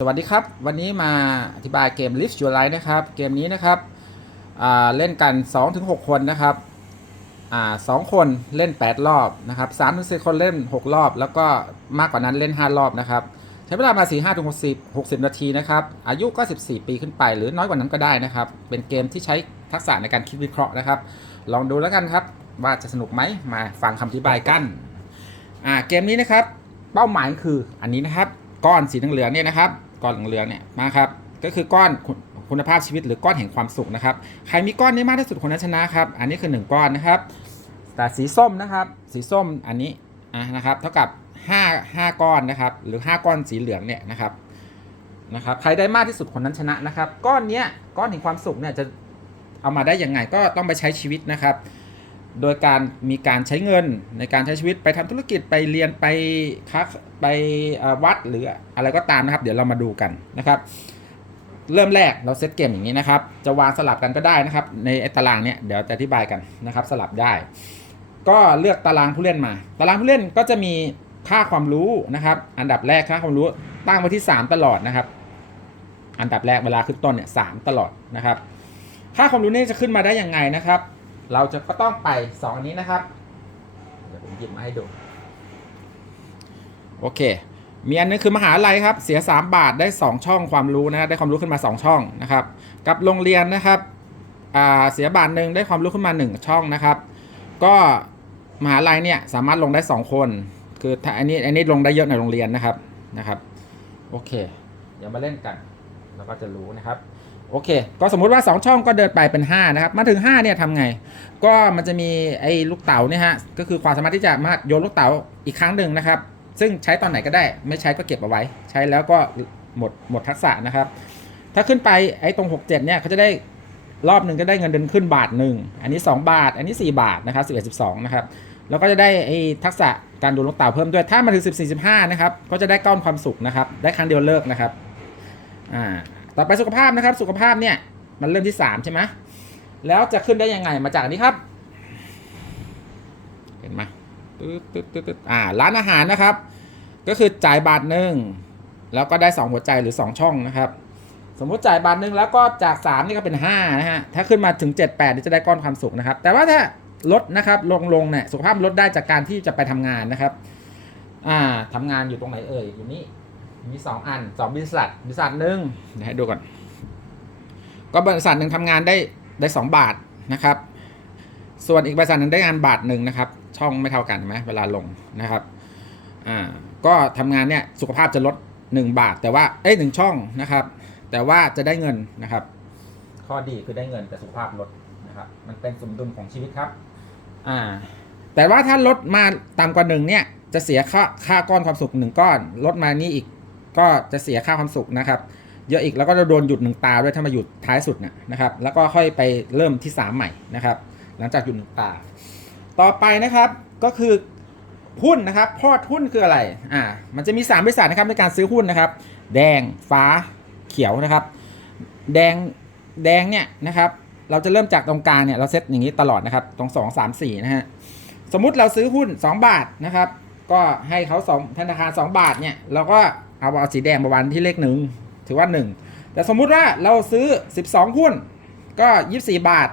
สวัสดีครับ วันนี้มาอธิบายเกม Lift Your Life นะครับ เกมนี้นะครับเล่นกัน 2-6 คนนะครับอ่าสองคนเล่น 8 รอบนะครับ3-4คนเล่น 6 รอบ แล้วก็มากกว่านั้นเล่น 5 รอบนะครับ ใช้เวลามา 4 5ถึง60 60 นาทีนะครับ อายุก็ 14 ปีขึ้นไป หรือน้อยกว่านั้นก็ได้นะครับ เป็นเกมที่ใช้ทักษะในการคิดวิเคราะห์นะครับ ลองดูแล้วกันครับ ว่าจะสนุกไหมมาฟังคำอธิบายกันเกมนี้นะครับ เป้าหมายคืออันนี้นะครับ ก้อนสีเหลืองเนี่ยนะครับ ก้อนเหลืองเนี่ยมาครับก็คือก้อนคุณภาพชีวิตหรือก้อนแห่งความสุขนะครับ ใครมีก้อนนี้มากที่สุดคนนั้นชนะครับ อันนี้คือ 1 ก้อนนะครับ แต่สีส้มนะครับ สีส้มอันนี้นะครับ เท่ากับ 5 5 ก้อนนะครับ หรือ 5 ก้อนสีเหลืองเนี่ยนะครับนะครับ ใครได้มากที่สุดคนนั้นชนะนะครับ ก้อนเนี้ยก้อนแห่งความสุขเนี่ยจะเอามาได้ยังไงก็ต้องไปใช้ชีวิตนะครับ โดยการมีการใช้เงินในการใช้ชีวิตไปทำธุรกิจไปเรียนไปค้าไปวัดหรืออะไรก็ตามนะครับ เดี๋ยวเรามาดูกันนะครับ เริ่มแรกเราเซตเกมอย่างนี้นะครับ จะวางสลับกันก็ได้นะครับ ในตารางเนี้ยเดี๋ยวจะอธิบายกันนะครับ สลับได้ ก็เลือกตารางผู้เล่นมา ตารางผู้เล่นก็จะมีค่าความรู้นะครับ อันดับแรกค่าความรู้ตั้งไว้ที่ 3 ตลอดนะครับ อันดับแรกเวลาขึ้นต้นเนี่ยสามตลอดนะครับ ค่าความรู้นี่จะขึ้นมาได้ยังไงนะครับ เราจะก็ต้องไปสองอันนี้นะครับ เดี๋ยวผมหยิบมาให้ดู โอเค มีอันนึงคือมหาลัยครับ เสีย 3 บาทได้ 2 ช่องความรู้นะได้ความรู้ขึ้นมา 2 ช่องนะครับ กับโรงเรียนนะครับเสียบาทหนึ่งได้ความรู้ขึ้นมา 1 ช่องนะครับ ก็มหาลัยเนี่ยสามารถลงได้ 2 คน คือถ้าอันนี้อันนี้ลงได้เยอะในโรงเรียนนะครับนะครับ โอเค เดี๋ยวมาเล่นกัน แล้วก็จะรู้นะครับ โอเค ก็สมมุติว่า 2 ช่องก็เดินไปเป็น 5 นะครับ มาถึง 5 เนี่ยทำไง ก็มันจะมีไอ้ลูกเต๋าเนี่ยฮะ ก็คือความสามารถที่จะมาโยนลูกเต๋าอีกครั้งหนึ่งนะครับ ซึ่งใช้ตอนไหนก็ได้ ไม่ใช้ก็เก็บเอาไว้ ใช้แล้วก็หมดหมดทักษะนะครับ ถ้าขึ้นไปไอ้ตรง 67 เนี่ยเขาจะได้รอบหนึ่งก็ได้เงินเดือนขึ้นบาทหนึ่ง อันนี้ 2 บาท อันนี้ 4 บาทนะครับ11 12 นะครับ แล้วก็จะได้ไอ้ทักษะการดูลูกเต๋าเพิ่มด้วย ถ้ามาถึง 14 15 นะครับ ก็จะได้ก้อนความสุขนะครับ ได้ครั้งเดียวเลิกนะครับ อ่า ต่อไปสุขภาพนะครับ สุขภาพเนี่ยมันเริ่มที่3ใช่ไหมแล้วจะขึ้นได้ยังไงมาจากนี้ครับ เห็นไหมตึ๊ดตึ๊ดตึ๊ดตึ๊ดอ่าร้านอาหารนะครับ ก็คือจ่ายบาทหนึ่งแล้วก็ได้2หัวใจหรือ2ช่องนะครับ สมมุติจ่ายบาทหนึ่งแล้วก็จาก3นี่ก็เป็น5นะฮะถ้าขึ้นมาถึง7 8นี่จะได้ก้อนความสุขนะครับ แต่ว่าถ้าลดนะครับลงลงเนี่ยสุขภาพลดได้จากการที่จะไปทำงานนะครับ อ่าทำงานอยู่ตรงไหนเอ่ยอยู่นี่ มีสองอันสองบริษัทบริษัทหนึ่งเดี๋ยวให้ดูก่อน ก็บริษัทหนึ่งทำงานได้ได้สองบาทนะครับ ส่วนอีกบริษัทหนึ่งได้งานบาทหนึ่งนะครับ ช่องไม่เท่ากันเห็นไหมเวลาลงนะครับอ่าก็ทำงานเนี่ยสุขภาพจะลด 1 บาท แต่ว่าเอ้ยหนึ่งช่องนะครับ แต่ว่าจะได้เงินนะครับ ข้อดีคือได้เงินแต่สุขภาพลดนะครับ มันเป็นสมดุลของชีวิตครับอ่าแต่ว่าถ้าลดมาต่ำกว่าหนึ่งเนี่ยจะเสียค่าค่าก้อนความสุขหนึ่งก้อน ลดมานี่อีก ก็จะเสียค่าความสุขนะครับ เยอะอีกแล้วก็จะโดนหยุดหนึ่งตาด้วยถ้ามาหยุดท้ายสุดนะนะครับ แล้วก็ค่อยไปเริ่มที่ 3 ใหม่นะครับ หลังจากหยุดหนึ่งตา ต่อไปนะครับก็คือหุ้นนะครับพอร์ตหุ้นคืออะไรอ่ามันจะมี 3 บริษัทนะครับในการซื้อหุ้นนะครับ แดงฟ้าเขียวนะครับ แดงแดงเนี่ยนะครับเราจะเริ่มจากตรงกลางเนี่ยเราเซตอย่างนี้ตลอดนะครับ ตรง 2 3 4 นะฮะ สมมุติเราซื้อหุ้น 2 บาทนะครับ ก็ให้เขา2ธนาคาร 2 บาทเนี่ย เราก็ เอาเอาสีแดงมาวางที่เลขหนึ่งถือว่า1แต่สมมุติว่าเราซื้อ 12 หุ้น ก็ 24 บาท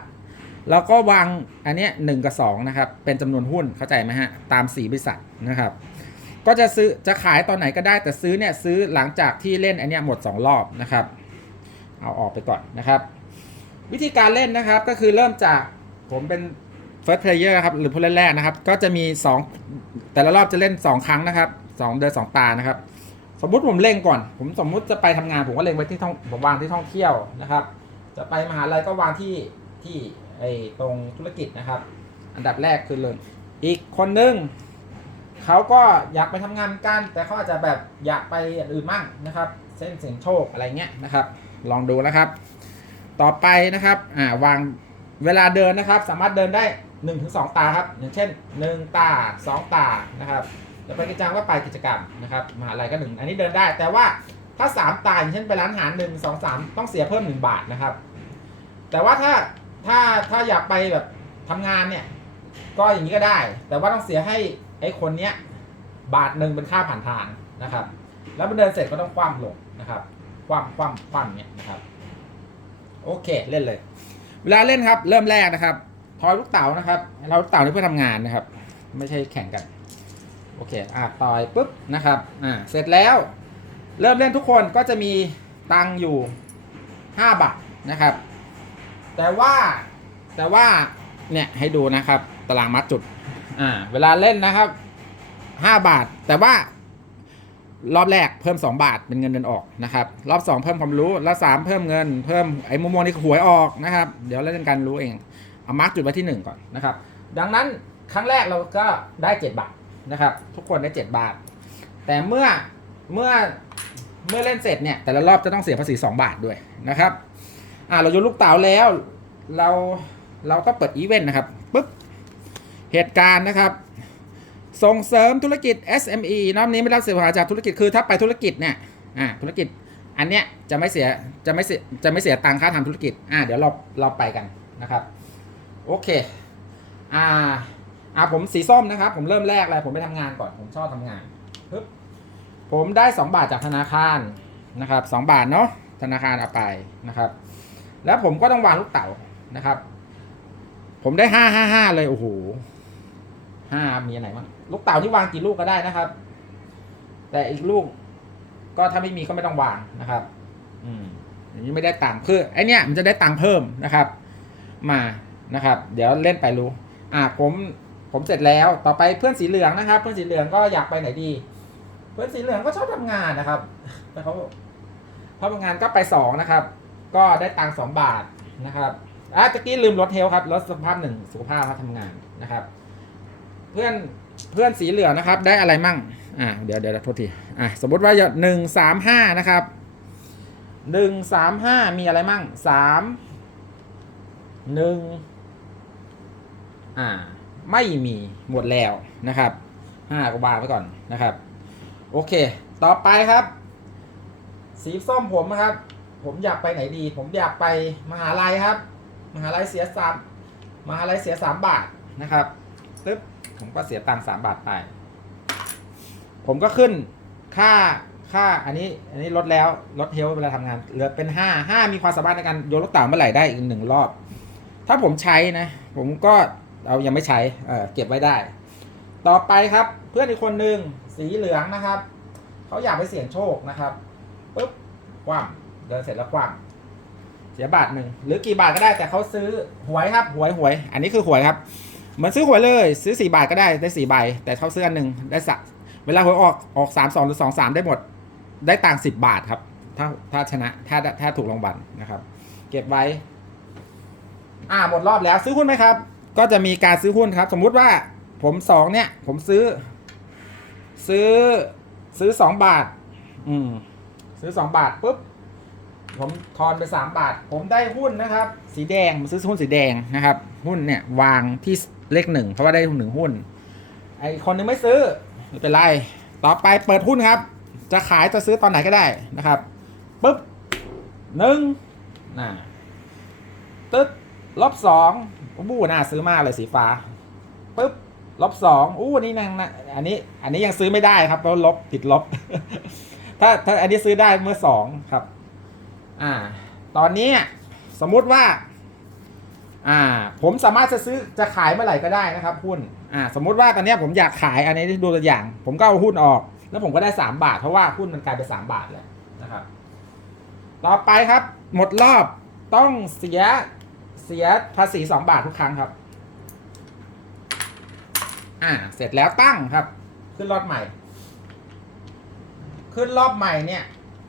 เราก็วางอันเนี้ยหนึ่งกับ2นะครับ เป็นจำนวนหุ้นเข้าใจไหมฮะ ตามสีบริษัทนะครับ ก็จะซื้อจะขายตอนไหนก็ได้แต่ซื้อเนี่ยซื้อหลังจากที่เล่นอันเนี้ยหมด 2 รอบนะครับ เอาออกไปก่อนนะครับ วิธีการเล่นนะครับก็คือเริ่มจากผมเป็น first player ครับหรือผู้เล่นแรกนะครับ ก็จะมี 2 แต่ละรอบจะเล่น 2 ครั้งนะครับ 2 เดิน2ตานะครับ มมุติผมเล็งก่อน ผมสมมุติจะไปทำงานผมก็เล็งไว้ที่ท่องผมวางที่ท่องเที่ยวนะครับ จะไปมหาลัยก็วางที่ที่ไอ้ตรงธุรกิจนะครับ อันดับแรกคือเลยอีกคนนึงเขาก็อยากไปทำงานเหมือนกัน แต่เขาอาจจะแบบอยากไปอื่นมั่งนะครับ เส้นเสียงโชคอะไรเงี้ยนะครับ ลองดูนะครับ ต่อไปนะครับอ่าวางเวลาเดินนะครับ สามารถเดินได้1นถึงสตาครับอย่างเช่น 1 ตา 2 ตานะครับ จะไปกิจกรรมก็ไปกิจกรรมนะครับมหาลัยก็หนึ่งอันนี้เดินได้ แต่ว่าถ้า 3 ตาอย่างเช่นไปร้านอาหารหนึ่งสองสามต้องเสียเพิ่ม 1 บาทนะครับ แต่ว่าถ้าถ้าถ้าอยากไปแบบทำงานเนี่ย ก็อย่างนี้ก็ได้ แต่ว่าต้องเสียให้ไอ้คนเนี้ยบาทหนึ่งเป็นค่าผ่านทางนะครับ แล้วมันเดินเสร็จก็ต้องคว่ำลงนะครับคว่ำคว่ำคว่ำเนี่ยนะครับ โอเคเล่นเลย เวลาเล่นครับ เริ่มแรกนะครับทอยลูกเต๋านะครับ เราลูกเต๋านี่เพื่อทำงานนะครับ ไม่ใช่แข่งกัน โอเคอะต่อยปุ๊บนะครับอ่าเสร็จแล้ว เริ่มเล่นทุกคนก็จะมีตังอยู่ 5 บาทนะครับ แต่ว่าแต่ว่าเนี่ยให้ดูนะครับตารางมัดจุดอ่าเวลาเล่นนะครับ 5 บาท แต่ว่ารอบแรกเพิ่ม 2 บาทเป็นเงินเดือนออกนะครับรอบ 2 เพิ่มความรู้แล้ว3เพิ่มเงินเพิ่มไอ้มุมมองนี่หวยออกนะครับ เดี๋ยวเล่นกันรู้เองเอามาร์กจุดไว้ที่ 1 ก่อนนะครับ ดังนั้นครั้งแรกเราก็ได้ 7 บาท นะครับ ทุกคนได้ 7 บาท แต่เมื่อเมื่อเมื่อเล่นเสร็จเนี่ยแต่ละรอบจะต้องเสียภาษี 2 บาทด้วยนะครับอ่าเราโยนลูกเต๋าแล้วเราเราก็เปิดอีเวนต์นะครับปุ๊บเหตุการณ์นะครับ ส่งเสริมธุรกิจ SME รอบนี้ไม่รับเสียภาษีจากธุรกิจคือถ้าไปธุรกิจเนี่ยอ่าธุรกิจอันเนี้ยจะไม่เสียจะไม่เสียจะไม่เสียตังค่าทำธุรกิจอ่าเดี๋ยวเราเราไปกันนะครับ โอเคอ่า อ่าผมสีส้มนะครับ ผมเริ่มแรกเลยผมไปทำงานก่อนผมชอบทำงานปึ๊บผมได้ 2 บาทจากธนาคารนะครับสบาทเนาะธนาคารเอาไปนะครับ แล้วผมก็ต้องวางลูกเต๋านะครับ ผมได้ห้าห้าห้าเลยโอ้โหห้ามีอันไหนบ้างลูกเต๋าที่วางกี่ลูกก็ได้นะครับ แต่อีกลูกก็ถ้าไม่มีก็ไม่ต้องวางนะครับ อืมอย่างนี้ไม่ได้ตังค์คือไอเนี้ยมันจะได้ตังค์เพิ่มนะครับ มานะครับ เดี๋ยวเล่นไปรู้ อ่าผม ผมเสร็จแล้วต่อไปเพื่อนสีเหลืองนะครับ เพื่อนสีเหลืองก็อยากไปไหนดี เพื่อนสีเหลืองก็ชอบทำงานนะครับแต่เขาพอทำงานก็ไปสองนะครับ ก็ได้ตังสองบาทนะครับอะตะกี้ลืมรถเทลครับรถสุขภาพหนึ่งสุขภาพครับทำงานนะครับ เพื่อนเพื่อนสีเหลืองนะครับ ได้อะไรมั่งอ่าเดี๋ยวเดี๋ยวโทษทีอะสมมติว่าหนึ่งสามห้านะครับหนึ่งสามห้ามีอะไรมั่งสามหนึ่งอ่า ไม่มีหมดแล้วนะครับห้าก็วางไว้ก่อนนะครับ โอเค ต่อไปครับ สีส้มผมนะครับ ผมอยากไปไหนดี ผมอยากไปมหาลัยครับ มหาลัยเสียสามมหาลัยเสียสามบาทนะครับปึ๊บผมก็เสียตังค์สามบาทไป ผมก็ขึ้นค่าค่าอันนี้อันนี้ลดแล้วลดเทลเวลาทำงานเหลือเป็นห้าห้ามีความสามารถในการโยนลูกเต๋าเมื่อไหร่ได้อีกหนึ่งรอบ ถ้าผมใช้นะ ผมก็ เอายังไม่ใช้เออเก็บไว้ได้ ต่อไปครับเพื่อนอีกคนหนึ่งสีเหลืองนะครับเขาอยากไปเสี่ยงโชคนะครับปุ๊บคว่ำเดินเสร็จแล้วคว่ำเสียบาทหนึ่งหรือกี่บาทก็ได้แต่เขาซื้อหวยครับหวยหวย อันนี้คือหวยครับเหมือนซื้อหวยเลย ซื้อสี่บาทก็ได้ได้สี่ใบแต่เขาซื้ออันหนึ่งได้สักเวลาหวยออกออกสามสองหรือสองสามได้หมด ได้ตังค์สิบบาทครับ ถ้าถ้าชนะถ้าถ้าถูกรางวัลนะครับ เก็บไว้ อ่าหมดรอบแล้วซื้อหุ้นไหมครับ ก็จะมีการซื้อหุ้นครับ สมมุติว่าผมสองเนี่ย ผมซื้อ ซื้อซื้อสองบาท อืม ซื้อสองบาทปุ๊บผมทอนไปสามบาท ผมได้หุ้นนะครับ สีแดงผมซื้อหุ้นสีแดงนะครับ หุ้นเนี่ยวางที่เลขหนึ่งเพราะว่าได้หนึ่งหุ้น ไอคนนึงไม่ซื้อไม่เป็นไร ต่อไปเปิดหุ้นครับ จะขายจะซื้อตอนไหนก็ได้นะครับปุ๊บหนึ่งน่ะตึ๊ดลบสอง บู้น่าซื้อมากเลยสีฟ้าปุ๊บลบสองอู้อันนี้นังนะอันนี้อันนี้ยังซื้อไม่ได้ครับเพราะลบติดลบ ถ้าถ้าอันนี้ซื้อได้เมื่อสองครับ อ่า ตอนนี้สมมุติว่า อ่า ผมสามารถจะซื้อจะขายเมื่อไหร่ก็ได้นะครับหุ้นอ่า สมมุติว่าตอนนี้ผมอยากขายอันนี้ดูตัวอย่าง ผมก็เอาหุ้นออก แล้วผมก็ได้สามบาท เพราะว่าหุ้นมันกลายเป็นสามบาทแล้วนะครับ ต่อไปครับ หมดรอบต้องเสีย เสียภาษีสองบาททุกครั้งครับ อ่า เสร็จแล้วตั้งครับ ขึ้นรอบใหม่ ขึ้นรอบใหม่เนี่ย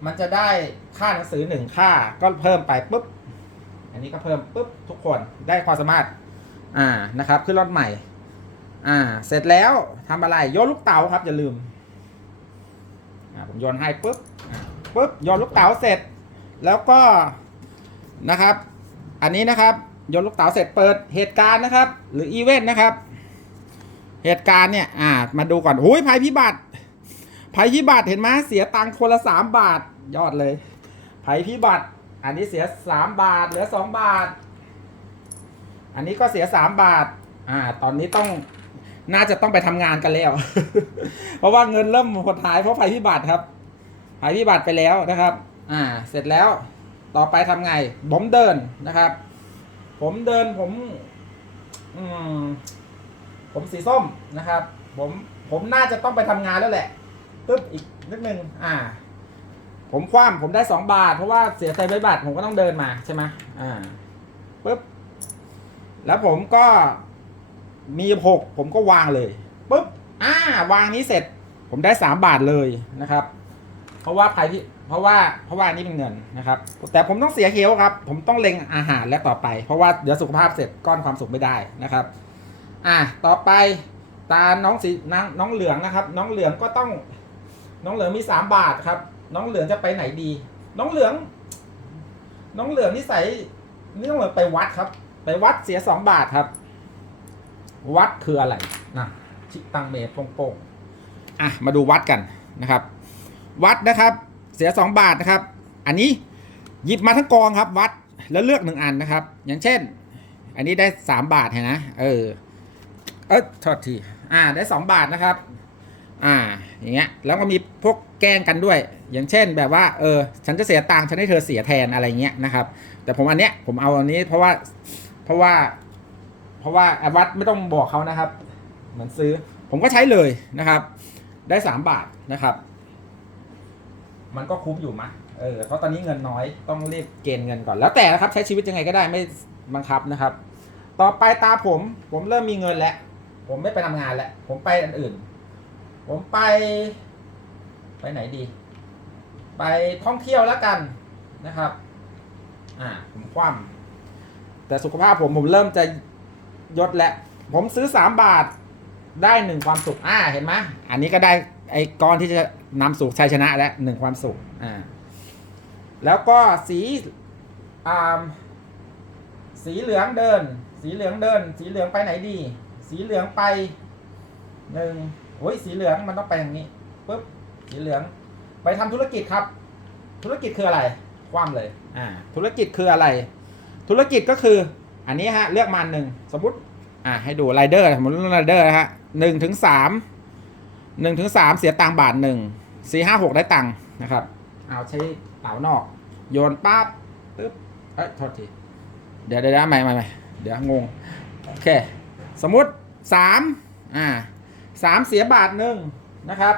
มันจะได้ค่าหนังสือหนึ่งค่าก็เพิ่มไปปุ๊บ อันนี้ก็เพิ่มปุ๊บทุกคนได้ความสามารถ อ่านะครับ ขึ้นรอบใหม่ อ่า เสร็จแล้วทำอะไรโยนลูกเต๋าครับอย่าลืมอ่าผมโยนให้ปุ๊บปุ๊บโยนลูกเต๋าเสร็จ แล้วก็นะครับ อันนี้นะครับโยนลูกเต๋าเสร็จเปิดเหตุการณ์นะครับ หรืออีเวนต์นะครับ เหตุการณ์เนี่ยอ่ามาดูก่อนหุ้ยภัยพิบัติภัยพิบัติเห็นไหมเสียตังค์คนละสามบาทยอดเลยภัยพิบัติ อันนี้เสียสามบาท เหลือสองบาท อันนี้ก็เสียสามบาทอ่าตอนนี้ต้องน่าจะต้องไปทำงานกันแล้ว เพราะว่าเงินเริ่มหดหายเพราะภัยพิบัติครับภัยพิบัติไปแล้วนะครับ อ่า เสร็จแล้ว ต่อไปทำไง ผมเดินนะครับ ผมเดินผม อืม ผมสีส้มนะครับ ผมผมน่าจะต้องไปทำงานแล้วแหละปึ๊บอีกนิดนึงอ่า ผมคว่ำผมได้สองบาท เพราะว่าเสียใจไว้บาทผมก็ต้องเดินมาใช่ไหมอ่าปึ๊บแล้วผมก็มีหกผมก็วางเลยปึ๊บอ่าวางนี้เสร็จ ผมได้สามบาทเลยนะครับ เพราะว่าภัยที่ เพราะว่าเพราะว่านี่เป็นเงินนะครับ แต่ผมต้องเสียเฮลครับ ผมต้องเล็งอาหารและต่อไป เพราะว่าเดี๋ยวสุขภาพเสร็จก้อนความสุขไม่ได้นะครับ อะต่อไปตาน้องสีน้องน้องเหลืองนะครับ น้องเหลืองก็ต้อง น้องเหลืองมีสามบาทครับ น้องเหลืองจะไปไหนดี น้องเหลือง น้องเหลืองนิสัยนี่ต้องเหลืองไปวัดครับ ไปวัดเสียสองบาทครับ วัดคืออะไรนะชิตังเมตโป่งๆอะมาดูวัดกันนะครับ วัดนะครับ เสียสองบาทนะครับ อันนี้หยิบมาทั้งกองครับวัดแล้วเลือกหนึ่งอันนะครับ อย่างเช่น อันนี้ได้สามบาทเห็นนะเออเออโทษทีอ่าได้สองบาทนะครับ อ่าอย่างเงี้ยแล้วก็มีพวกแกล้งกันด้วย อย่างเช่นแบบว่าเออฉันจะเสียตังค์ฉันให้เธอเสียแทนอะไรเงี้ยนะครับ แต่ผมอันเนี้ยผมเอาอันนี้เพราะว่าเพราะว่า เพราะว่าวัดไม่ต้องบอกเขานะครับ เหมือนซื้อผมก็ใช้เลยนะครับ ได้สามบาทนะครับ มันก็คุ้มอยู่มะเออเพราะตอนนี้เงินน้อยต้องรีบเกณฑ์เงินก่อน แล้วแต่นะครับ ใช้ชีวิตยังไงก็ได้ไม่บังคับนะครับ ต่อไปตาผมผมเริ่มมีเงินแล้ว ผมไม่ไปทำงานแล้ว ผมไปอันอื่น ผมไป ไปไหนดี ไปท่องเที่ยวแล้วกันนะครับ อ่า ผมคว่ำแต่สุขภาพผมผมเริ่มจะยศแล้วผมซื้อสามบาทได้หนึ่งความสุข อ่า เห็นไหมอันนี้ก็ได้ ไอ้ก้อนที่จะนำสู่ชัยชนะแล้วหนึ่งความสุขอ่าแล้วก็สีอ่าสีเหลืองเดิน สีเหลืองเดิน สีเหลืองไปไหนดี สีเหลืองไปหนึ่งโอ้ยสีเหลืองมันต้องไปอย่างนี้ปุ๊บสีเหลือง ไปทำธุรกิจครับ ธุรกิจคืออะไร คว่ำเลยอ่าธุรกิจคืออะไร ธุรกิจก็คืออันนี้ฮะเลือกมาหนึ่งสมมติอ่าให้ดูไรเดอร์สมมติไรเดอร์นะฮะหนึ่งถึงสาม หนึ่งถึงสามเสียตังค์บาทหนึ่งสี่ห้าหกได้ตังค์นะครับ เอาใช้เป๋านอก โยนปั๊บปึ๊บเอ้ยโทษทีเดี๋ยวเดี๋ยวเดี๋ยวใหม่ใหม่ใหม่เดี๋ยวงง โอเค สมมุติสามอ่าสามเสียบาทหนึ่งนะครับ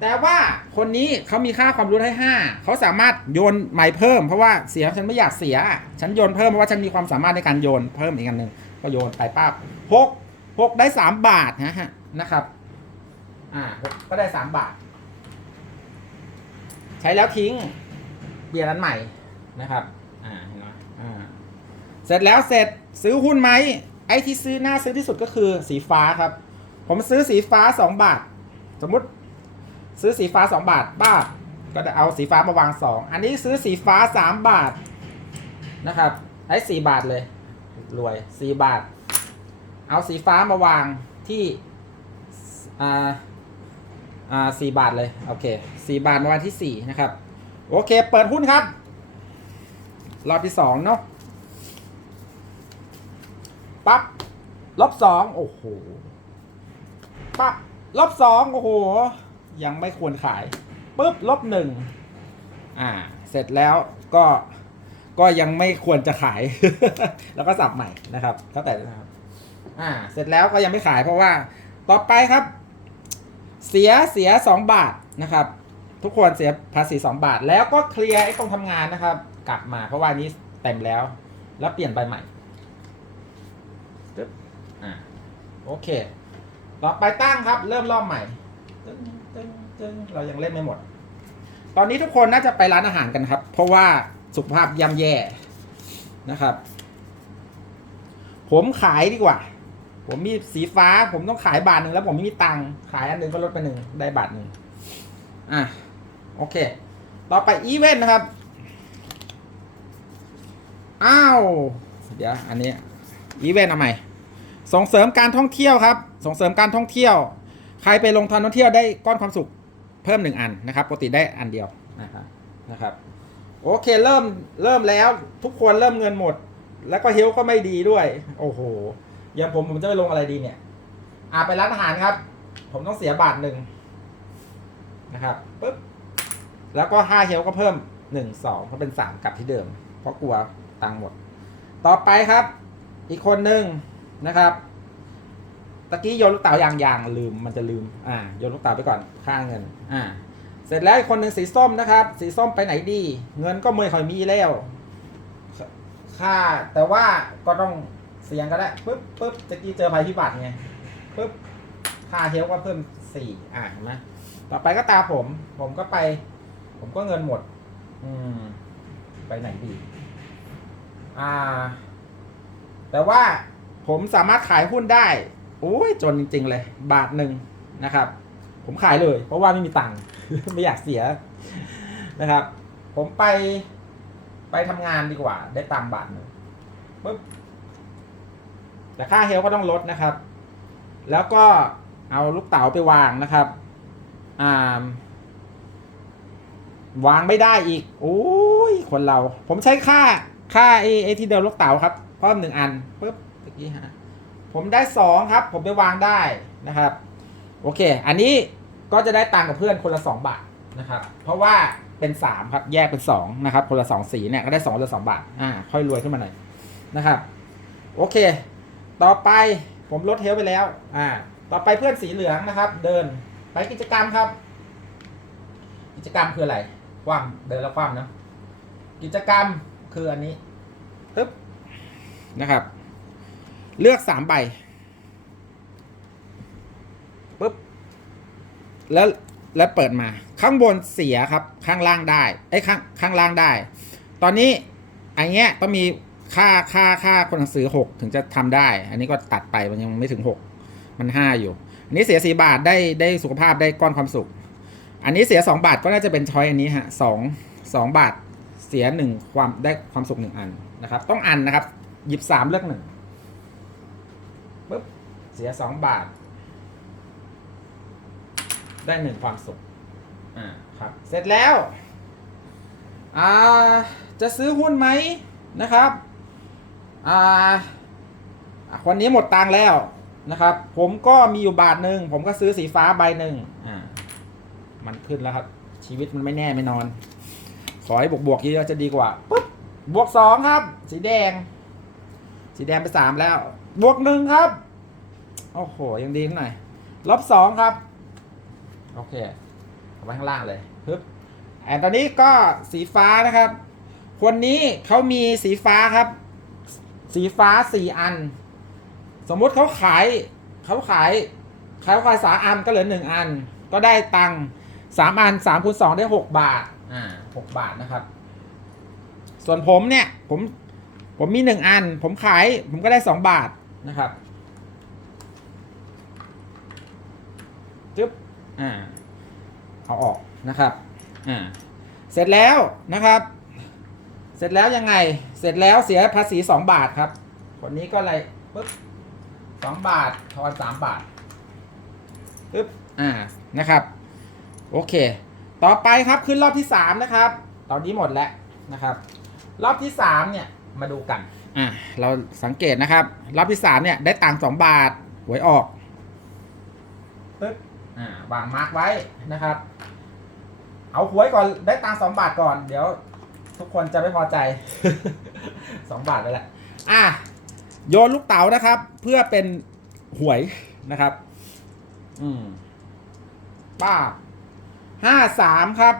แต่ว่าคนนี้เขามีค่าความรู้ให้ห้าเขาสามารถโยนใหม่เพิ่มเพราะว่าเสียฉันไม่อยากเสีย ฉันโยนเพิ่มเพราะว่าฉันมีความสามารถในการโยนเพิ่มอีกอันหนึ่งก็โยนไปปั๊บหกหกได้สามบาทนะฮะนะครับ อ่าหกก็ได้สามบาท ใช้แล้วทิ้งเปลี่ยนอันใหม่นะครับ อ่าเห็นไหมอ่าเสร็จแล้วเสร็จซื้อหุ้นไหมไอ้ที่ซื้อหน้าซื้อที่สุดก็คือสีฟ้าครับ ผมซื้อสีฟ้าสองบาท สมมุติซื้อสีฟ้าสองบาทบ้าก็จะเอาสีฟ้ามาวางสองอันนี้ซื้อสีฟ้าสามบาทนะครับไอ้สี่บาทเลยรวยสี่บาท เอาสีฟ้ามาวางที่อ่า อ่าสี่บาทเลยโอเคสี่บาทวางที่สี่นะครับ โอเค เปิดหุ้นครับ รอบที่สองเนาะปั๊บลบสองโอ้โหปั๊บลบสองโอ้โห ยังไม่ควรขายปุ๊บลบหนึ่งอ่า เสร็จแล้วก็ก็ยังไม่ควรจะขาย แล้วก็สับใหม่นะครับแล้วแต่นะครับ อ่า เสร็จแล้วก็ยังไม่ขายเพราะว่า ต่อไปครับ เสียเสียสองบาทนะครับ ทุกคนเสียภาษีสองบาท แล้วก็เคลียร์ไอ้ตรงทำงานนะครับ กลับมาเพราะว่านี้เต็มแล้ว แล้วเปลี่ยนใบใหม่อ่าโอเค ต่อไปตั้งครับ เริ่มรอบใหม่ตึ้งตึ้งตึ้งเรายังเล่นไม่หมด ตอนนี้ทุกคนน่าจะไปร้านอาหารกันครับ เพราะว่าสุขภาพย่ำแย่นะครับ ผมขายดีกว่า ผมมีสีฟ้า ผมต้องขายบาทหนึ่งแล้วผมไม่มีตังค์ขายอันหนึ่งก็ลดไปหนึ่งได้บาทหนึ่งอะโอเค ต่อไปอีเวนต์นะครับ อ้าว เดี๋ยวอันนี้อีเวนต์เอาใหม่ส่งเสริมการท่องเที่ยวครับ ส่งเสริมการท่องเที่ยว ใครไปลงทุนท่องเที่ยวได้ก้อนความสุขเพิ่มหนึ่งอันนะครับปกติได้อันเดียวนะครับนะครับ โอเคเริ่มเริ่มแล้วทุกคนเริ่มเงินหมด แล้วก็เฮลก็ไม่ดีด้วย โอ้โห อย่างผมผมจะไปลงอะไรดีเนี่ยอ่าไปร้านอาหารครับ ผมต้องเสียบาทหนึ่งนะครับปึ๊บแล้วก็ห้าเฮลก็เพิ่มหนึ่งสองก็เป็นสามกลับที่เดิม เพราะกลัวตังค์หมด ต่อไปครับ อีกคนหนึ่งนะครับตะกี้โยนลูกเต๋าอย่างอย่างลืมมันจะลืมอ่าโยนลูกเต๋าไปก่อนค่าเงินอ่าเสร็จแล้วอีกคนหนึ่งสีส้มนะครับ สีส้มไปไหนดี เงินก็ไม่ค่อยมีแล้ว ค่าแต่ว่าก็ต้อง เสียงก็ได้ปึ๊บปึ๊บตะกี้เจอภัยพิบัติไงปึ๊บค่าเฮลก็เพิ่มสี่อะเห็นไหมต่อไปก็ตาผม ผมก็ไป ผมก็เงินหมด อืม ไปไหนดี อ่า แต่ว่าผมสามารถขายหุ้นได้โอ้ยจนจริง ๆ เลย บาทหนึ่งนะครับ ผมขายเลย เพราะว่าไม่มีตังค์ไม่อยากเสียนะครับ ผมไปไปทำงานดีกว่า ได้ตังค์บาทหนึ่งปึ๊บ แต่ค่าเฮลก็ต้องลดนะครับ แล้วก็เอาลูกเต๋าไปวางนะครับอ่าวางไม่ได้อีกโอ้ยคนเรา ผมใช้ค่าค่าไอ้ไอ้ที่เดินลูกเต๋าครับเพิ่มหนึ่งอันปึ๊บตะกี้ฮะผมได้สองครับ ผมไปวางได้นะครับ โอเค อันนี้ก็จะได้ตังกับเพื่อนคนละสองบาทนะครับ เพราะว่าเป็นสามครับแยกเป็นสองนะครับ คนละสองสีเนี่ยก็ได้สองละสองบาทอ่าค่อยรวยขึ้นมาหน่อยนะครับ โอเค ต่อไปผมลดเทลไปแล้ว อ่า ต่อไปเพื่อนสีเหลืองนะครับ เดินไปกิจกรรมครับ กิจกรรมคืออะไรคว่ำเดินแล้วคว่ำนะกิจกรรมคืออันนี้ตึ๊บนะครับ เลือกสามใบปุ๊บแล้วแล้วเปิดมา ข้างบนเสียครับ ข้างล่างได้ไอ้ข้างข้างล่างได้ ตอนนี้ไอ้เงี้ยต้องมี ค่าค่าค่าคนหนังสือหกถึงจะทำได้ อันนี้ก็ตัดไปมันยังไม่ถึงหกมันห้าอยู่ อันนี้เสียสี่บาทได้ได้สุขภาพได้ก้อนความสุข อันนี้เสียสองบาทก็น่าจะเป็นช้อยอันนี้ฮะสองสองบาทเสียหนึ่งความได้ความสุขหนึ่งอันนะครับ ต้องอันนะครับ หยิบสามเลือกหนึ่งปุ๊บเสียสองบาท ได้หนึ่งความสุขอ่าครับ เสร็จแล้วอ่าจะซื้อหุ้นไหมนะครับ อ่าวันนี้หมดตังแล้วนะครับ ผมก็มีอยู่บาทหนึ่งผมก็ซื้อสีฟ้าใบหนึ่งอ่ามันขึ้นแล้วครับ ชีวิตมันไม่แน่ไม่นอน ขอให้บวกบวกเยอะๆจะดีกว่าปุ๊บบวกสองครับ สีแดง สีแดงไปสามแล้ว บวกหนึ่งครับ โอ้โห ยังดีหน่อยลบสองครับ โอเคเอาไว้ข้างล่างเลยปึ๊บแอนตอนนี้ก็สีฟ้านะครับ คนนี้เขามีสีฟ้าครับ สีฟ้าสี่อัน สมมุติเขาขายเขาขายขายขายสามอันก็เหลือหนึ่งอัน ก็ได้ตังสามอันสามคูณสองได้หกบาทอ่าหกบาทนะครับ ส่วนผมเนี่ยผมผมมีหนึ่งอัน ผมขายผมก็ได้สองบาทนะครับจึ๊บอ่าเอาออกนะครับอ่าเสร็จแล้วนะครับ เสร็จแล้วยังไง เสร็จแล้วเสียภาษีสองบาทครับ คนนี้ก็เลยปึ๊บสองบาท ทอนสามบาทปึ๊บ อ่า นะครับ โอเค ต่อไปครับขึ้นรอบที่สามนะครับ ตอนนี้หมดแล้วนะครับ รอบที่สามเนี่ย มาดูกัน อ่า เราสังเกตนะครับ รอบที่สามเนี่ย ได้ตังค์สองบาท หวยออกปึ๊บ อ่า วางมาร์กไว้นะครับ เอาหวยก่อน ได้ตังค์สองบาทก่อน เดี๋ยว ทุกคนจะไม่พอใจ สองบาทไปแหละอะโยนลูกเต๋านะครับ เพื่อเป็นหวยนะครับ อืมป้าห้าสามครับ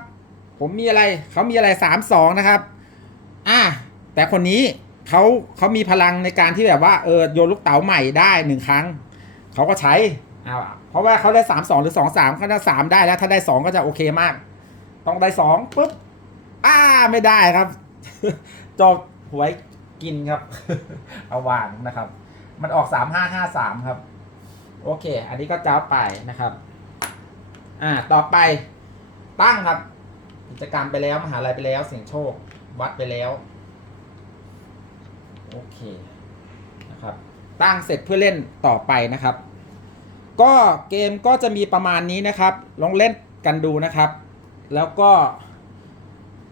ผมมีอะไร เขามีอะไรสามสองนะครับ อะแต่คนนี้เขาเขามีพลังในการที่แบบว่าเออโยนลูกเต๋าใหม่ได้หนึ่งครั้ง เขาก็ใช้อ่าเพราะว่าเขาได้สามสองหรือสองสามเขาได้สามได้แล้ว ถ้าได้สองก็จะโอเคมาก ต้องได้สองปุ๊บ อ้าไม่ได้ครับ จอบหวยกินครับ เอาวางนะครับ มันออกสามห้าห้าสามครับ โอเค อันนี้ก็จ้าไปนะครับ อ่า ต่อไปตั้งครับ กิจกรรมไปแล้ว มหาลัยไปแล้ว เสียงโชค วัดไปแล้ว โอเคนะครับ ตั้งเสร็จเพื่อเล่นต่อไปนะครับ ก็เกมก็จะมีประมาณนี้นะครับ ลองเล่นกันดูนะครับ แล้วก็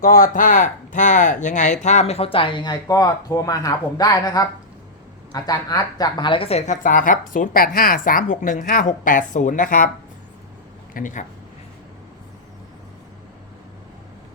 ก็ถ้าถ้ายังไงถ้าไม่เข้าใจยังไง ก็โทรมาหาผมได้นะครับ อาจารย์อาร์ตจากมหาลัยเกษตรศาสตร์ครับ 0853615680 นะครับแค่นี้ครับ